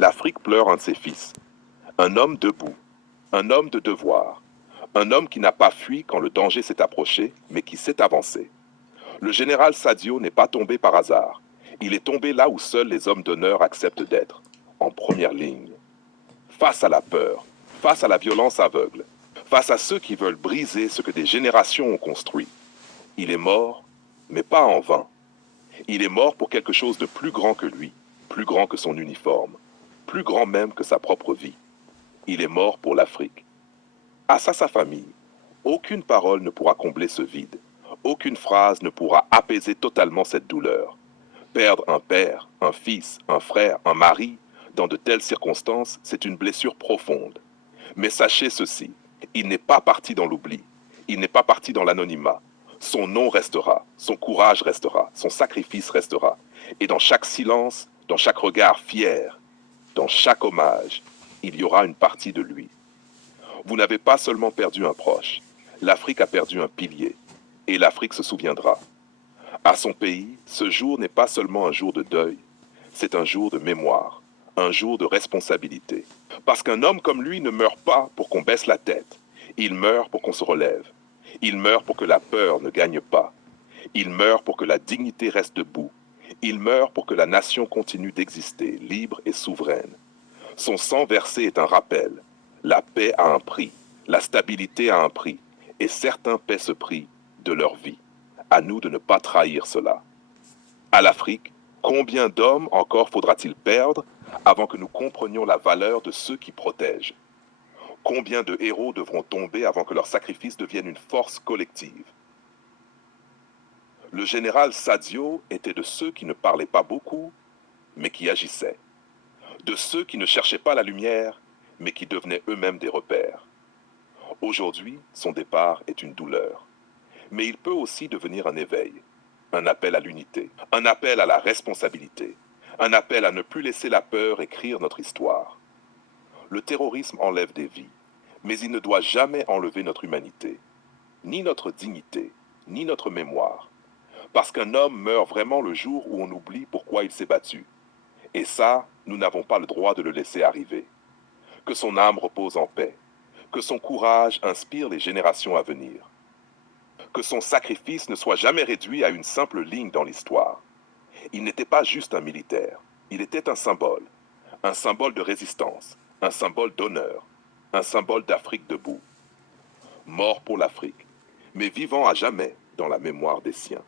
L'Afrique pleure un de ses fils. Un homme debout, un homme de devoir, un homme qui n'a pas fui quand le danger s'est approché, mais qui s'est avancé. Le général Sadio n'est pas tombé par hasard. Il est tombé là où seuls les hommes d'honneur acceptent d'être, en première ligne. Face à la peur, face à la violence aveugle, face à ceux qui veulent briser ce que des générations ont construit. Il est mort, mais pas en vain. Il est mort pour quelque chose de plus grand que lui, plus grand que son uniforme, plus grand même que sa propre vie. Il est mort pour l'Afrique. À sa famille, aucune parole ne pourra combler ce vide. Aucune phrase ne pourra apaiser totalement cette douleur. Perdre un père, un fils, un frère, un mari, dans de telles circonstances, c'est une blessure profonde. Mais sachez ceci, il n'est pas parti dans l'oubli, il n'est pas parti dans l'anonymat. Son nom restera, son courage restera, son sacrifice restera. Et dans chaque silence, dans chaque regard fier, dans chaque hommage, il y aura une partie de lui. Vous n'avez pas seulement perdu un proche, l'Afrique a perdu un pilier, et l'Afrique se souviendra. À son pays, ce jour n'est pas seulement un jour de deuil, c'est un jour de mémoire, un jour de responsabilité. Parce qu'un homme comme lui ne meurt pas pour qu'on baisse la tête, il meurt pour qu'on se relève. Il meurt pour que la peur ne gagne pas. Il meurt pour que la dignité reste debout. Il meurt pour que la nation continue d'exister, libre et souveraine. Son sang versé est un rappel. La paix a un prix, la stabilité a un prix, et certains paient ce prix de leur vie. À nous de ne pas trahir cela. À l'Afrique, combien d'hommes encore faudra-t-il perdre avant que nous comprenions la valeur de ceux qui protègent? Combien de héros devront tomber avant que leur sacrifice devienne une force collective? Le général Sadio était de ceux qui ne parlaient pas beaucoup, mais qui agissaient. De ceux qui ne cherchaient pas la lumière, mais qui devenaient eux-mêmes des repères. Aujourd'hui, son départ est une douleur. Mais il peut aussi devenir un éveil, un appel à l'unité, un appel à la responsabilité, un appel à ne plus laisser la peur écrire notre histoire. Le terrorisme enlève des vies, mais il ne doit jamais enlever notre humanité, ni notre dignité, ni notre mémoire. Parce qu'un homme meurt vraiment le jour où on oublie pourquoi il s'est battu. Et ça, nous n'avons pas le droit de le laisser arriver. Que son âme repose en paix, que son courage inspire les générations à venir. Que son sacrifice ne soit jamais réduit à une simple ligne dans l'histoire. Il n'était pas juste un militaire, il était un symbole de résistance, un symbole d'honneur, un symbole d'Afrique debout. Mort pour l'Afrique, mais vivant à jamais dans la mémoire des siens.